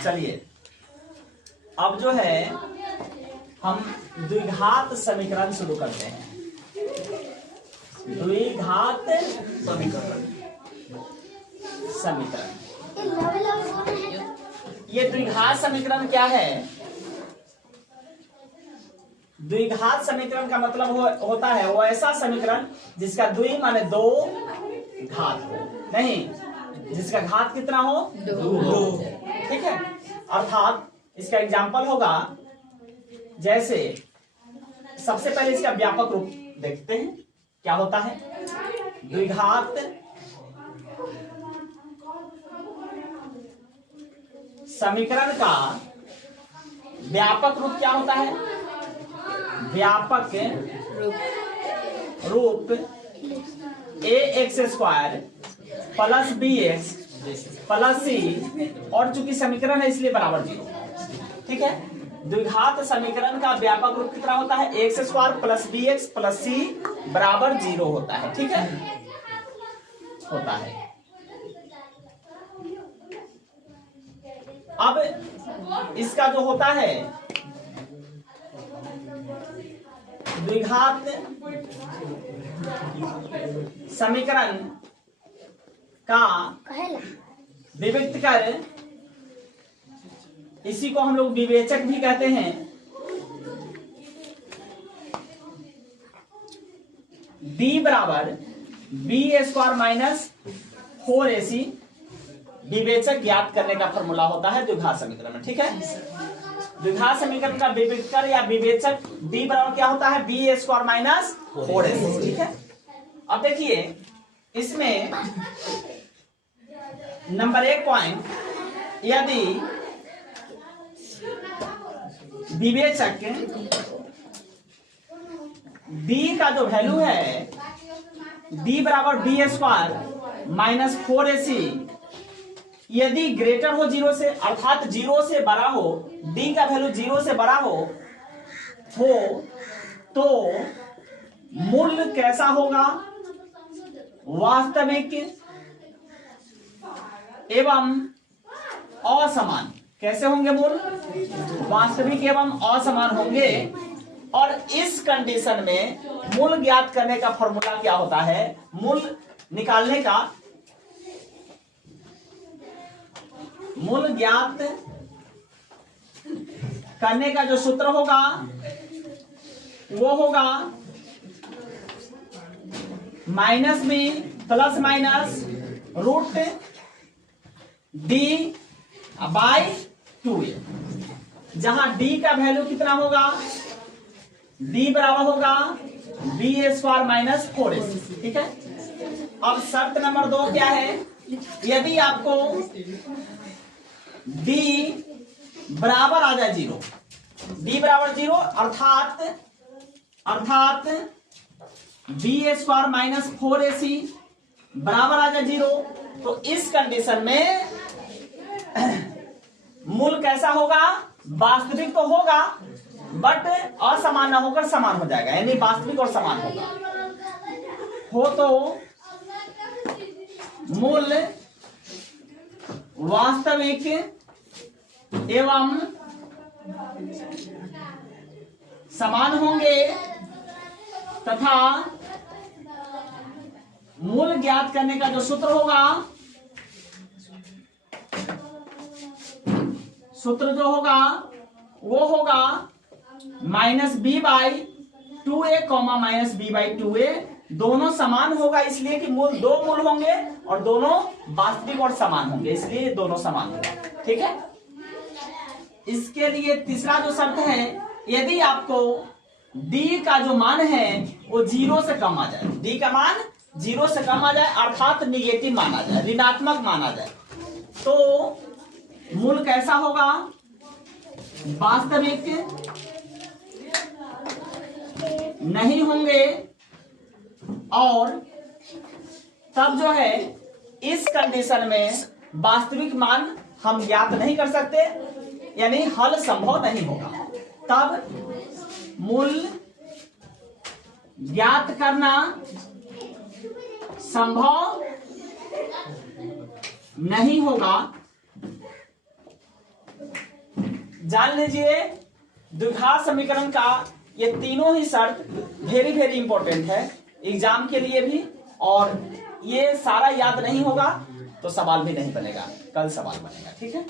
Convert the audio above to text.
चलिए अब जो है हम द्विघात समीकरण शुरू करते हैं। द्विघात समीकरण ये द्विघात समीकरण क्या है? द्विघात समीकरण का मतलब होता है वो ऐसा समीकरण जिसका द्वि माने दो घात हो, नहीं जिसका घात कितना हो? दो। ठीक है, अर्थात इसका एग्जाम्पल होगा, जैसे सबसे पहले इसका व्यापक रूप देखते हैं क्या होता है। द्विघात समीकरण का व्यापक रूप क्या होता है? व्यापक रूप ax² plus bx plus c, और चूंकि समीकरण है इसलिए बराबर 0। ठीक है, द्विघात समीकरण का व्यापक रूप कितना होता है? x² plus bx plus c बराबर 0 होता है। ठीक है, होता है। अब इसका जो होता है द्विघात समीकरण का विविक्त कर, इसी को हम लोग विवेचक भी कहते हैं। b बराबर b² माइनस 4ac विवेचक ज्ञात करने का फॉर्मूला होता है द्विघात समीकरण में। ठीक है, द्विघात समीकरण का विविक्त कर या विवेचक b बराबर क्या होता है? b² minus 4ac। ठीक है, अब देखिए इसमें नंबर 1 पॉइंट, यदि विवेचक b का जो वैल्यू है b बराबर b² माइनस 4ac यदि ग्रेटर हो 0 से, अर्थात 0 से बड़ा हो, d का वैल्यू 0 से बड़ा हो तो मूल्य कैसा होगा? वास्तविक एवं असमान। कैसे होंगे मूल्य? वास्तविक एवं असमान होंगे। और इस कंडीशन में मूल्य ज्ञात करने का फॉर्मूला क्या होता है? मूल्य निकालने का, मूल्य ज्ञात करने का जो सूत्र होगा वो होगा minus b plus minus root d by 2a, जहां d का वैल्यू कितना होगा? d बराबर होगा b² माइनस 4ac। ठीक है, अब शर्त नंबर 2 क्या है? यदि आपको d बराबर आ जाए 0, d बराबर 0 अर्थात b² माइनस 4ac बराबर आ जाए 0, तो इस कंडीशन में मूल कैसा होगा? वास्तविक तो होगा बट असमान ना होकर समान हो जाएगा, यानी वास्तविक और समान होगा। हो तो मूल वास्तविक एवं समान होंगे तथा मूल ज्ञात करने का जो सूत्र होगा, सूत्र जो होगा वो होगा minus b by 2a comma minus b by 2a, दोनों समान होगा इसलिए कि मूल दो मूल होंगे और दोनों वास्तविक और समान होंगे, इसलिए दोनों समान होंगे। ठीक है, इसके लिए तीसरा जो शर्त है, यदि आपको d का जो मान है वो 0 से कम आ जाए, d का मान 0 से कम आ जाए अर्थात निगेटिव माना जाए, ऋणात्मक माना जाए, तो मूल कैसा होगा? वास्तविक नहीं होंगे। और तब जो है इस कंडीशन में वास्तविक मान हम ज्ञात नहीं कर सकते, यानी हल संभव नहीं होगा। तब मूल ज्ञात करना संभव नहीं होगा जान लीजिए द्विघात समीकरण का ये तीनों ही शर्त वेरी वेरी इंपॉर्टेंट है एग्जाम के लिए भी, और ये सारा याद नहीं होगा तो सवाल भी नहीं बनेगा, कल सवाल बनेगा। ठीक है।